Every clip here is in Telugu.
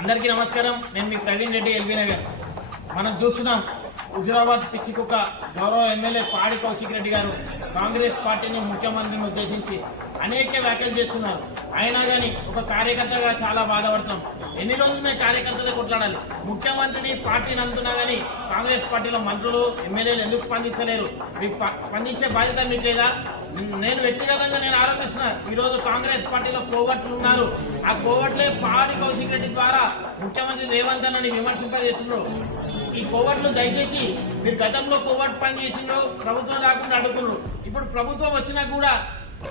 అందరికీ నమస్కారం. నేను మీ ప్రవీణ్ రెడ్డి, ఎల్బీ నగర్. మనం చూస్తున్నాం హుజురాబాద్ పిచ్చి కుక్క గౌరవ ఎమ్మెల్యే పాడి కౌశిక్ రెడ్డి గారు కాంగ్రెస్ పార్టీని ముఖ్యమంత్రిని ఉద్దేశించి అనేక వ్యాఖ్యలు చేస్తున్నారు. అయినా కానీ ఒక కార్యకర్తగా చాలా బాధపడతాం. ఎన్ని రోజులు మేము కార్యకర్తలే కొట్లాడాలి? ముఖ్యమంత్రిని పార్టీని అంటున్నా కానీ కాంగ్రెస్ పార్టీలో మంత్రులు ఎమ్మెల్యేలు ఎందుకు స్పందించలేరు? మీకు స్పందించే బాధ్యత మీకు లేదా? నేను వ్యక్తిగతంగా నేను ఆరోపిస్తున్నా, ఈరోజు కాంగ్రెస్ పార్టీలో కోవట్లు ఉన్నారు. ఆ కోవట్లే పాడి కౌశిక్ రెడ్డి ద్వారా ముఖ్యమంత్రి రేవంత్ అన్నని విమర్శింపజేస్తున్నారు. ఈ కోవట్లు దయచేసి మీరు గతంలో కోవట్ పని చేసిండ్రు, ప్రభుత్వం రాకుండా అడ్డుకున్నారు. ఇప్పుడు ప్రభుత్వం వచ్చినా కూడా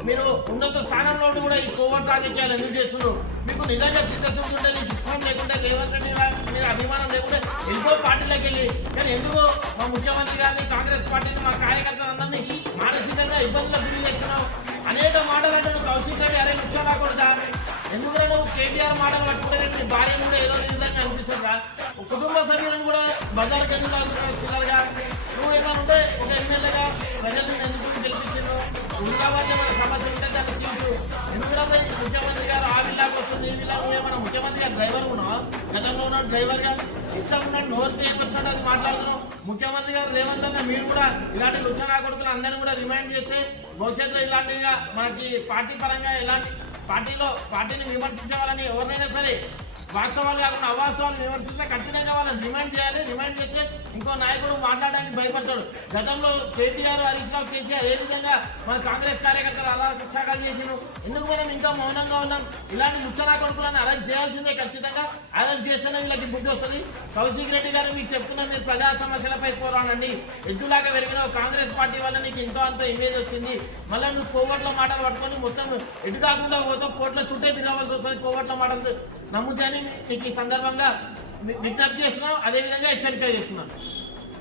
మీరు ఉన్నత స్థానంలో కూడా ఈ కోవట్ రాజకీయాలు ఎందుకు చేస్తున్నారు? మీకు నిజంగా సిద్ధశుద్ధి ఉంటే, నీకు ఇష్టం లేకుంటే, రేవంత్ రెడ్డి మీద అభిమానం లేకుంటే ఎంతో పార్టీలోకి వెళ్ళి, కానీ ఎందుకు మా ముఖ్యమంత్రి గారిని, కాంగ్రెస్ పార్టీని, మా కార్యకర్తలందరినీ మానసికంగా ఇబ్బందులకు గురి చేస్తున్నావు? అనేక మాటలు అంటే నువ్వు కౌశిక్ రెడ్డి అరే నృత్యం రాకూడదా? ఎందుకంటే నువ్వు కేటీఆర్ మాటలు పట్టుకుంటే నీ భార్యను కూడా ఏదో విధంగా అనిపిస్తుందా? కుటుంబ సభ్యులను కూడా బజార్కి ఎందుకు అవుతున్నాడు చిల్లరగా? నువ్వు ఏమైనా ఉంటే ఒక ఎమ్మెల్యేగా ప్రజలను ఎందుకు గెలిపించారు? హుజురాబాద్ ఏమైనా సమస్య ఉంటే దాన్ని తీర్చు. ఎందుకురా ముఖ్యమంత్రి గారు ఆ విల్లాకి వస్తుంది, ఈ విల్లా ఏమైనా ముఖ్యమంత్రి గారు డ్రైవర్ ఉన్నావా? గతంలో ఉన్న డ్రైవర్ గా ఇష్టం ఉన్నట్టు నోరితే ఏం వచ్చినట్టు అది మాట్లాడుతున్నావు. ముఖ్యమంత్రి గారు రేవంత్ అన్న మీరు కూడా ఇలాంటి లుచ్చనా కొడుకులు అందరినీ కూడా రిమైండ్ చేస్తే భవిష్యత్తులో ఇలాంటివిగా మనకి పార్టీ పరంగా ఎలాంటి పార్టీని విమర్శించే వాళ్ళని ఎవరినైనా సరే వాస్తవాలు కాకుండా అవాస్తవాలు విమర్శిస్తే కఠినంగా వాళ్ళని రిమైండ్ చేయాలి. రిమైండ్ చేస్తే ఇంకో నాయకుడు మాట్లాడడానికి భయపడతాడు. గతంలో కేటీఆర్, హరీష్ రావు, కేసీఆర్ ఏ విధంగా మన కాంగ్రెస్ కార్యకర్తలు అలా ఉత్సాహాలు చేసినారు? ఎందుకు మనం ఇంకా మౌనంగా ఉన్నాం? ఇలాంటి ముచ్చనా కొడుకులను అరెస్ట్ చేయాల్సిందే. ఖచ్చితంగా అరెస్ట్ చేస్తేనే వీళ్ళకి బుద్ధి వస్తుంది. కౌశిక్ రెడ్డి గారు మీకు చెప్తున్నా, మీరు ప్రజా సమస్యలపై పోరాడండి. ఎద్దులాగా పెరిగిన కాంగ్రెస్ పార్టీ వల్ల నీకు ఎంతో అంత ఇమేజ్ వచ్చింది. మళ్ళీ నువ్వు కోవట్ల మాటలు పట్టుకొని మొత్తం ఎటు కాకుండా పోతావు, కోట్ల చుట్టే తిరగవలసి వస్తుంది. కోవట్ల మాటలు నమ్ముతాయని మీకు ఈ సందర్భంగా విజ్ఞప్తి చేస్తున్నాం, అదేవిధంగా హెచ్చరిక చేస్తున్నాను.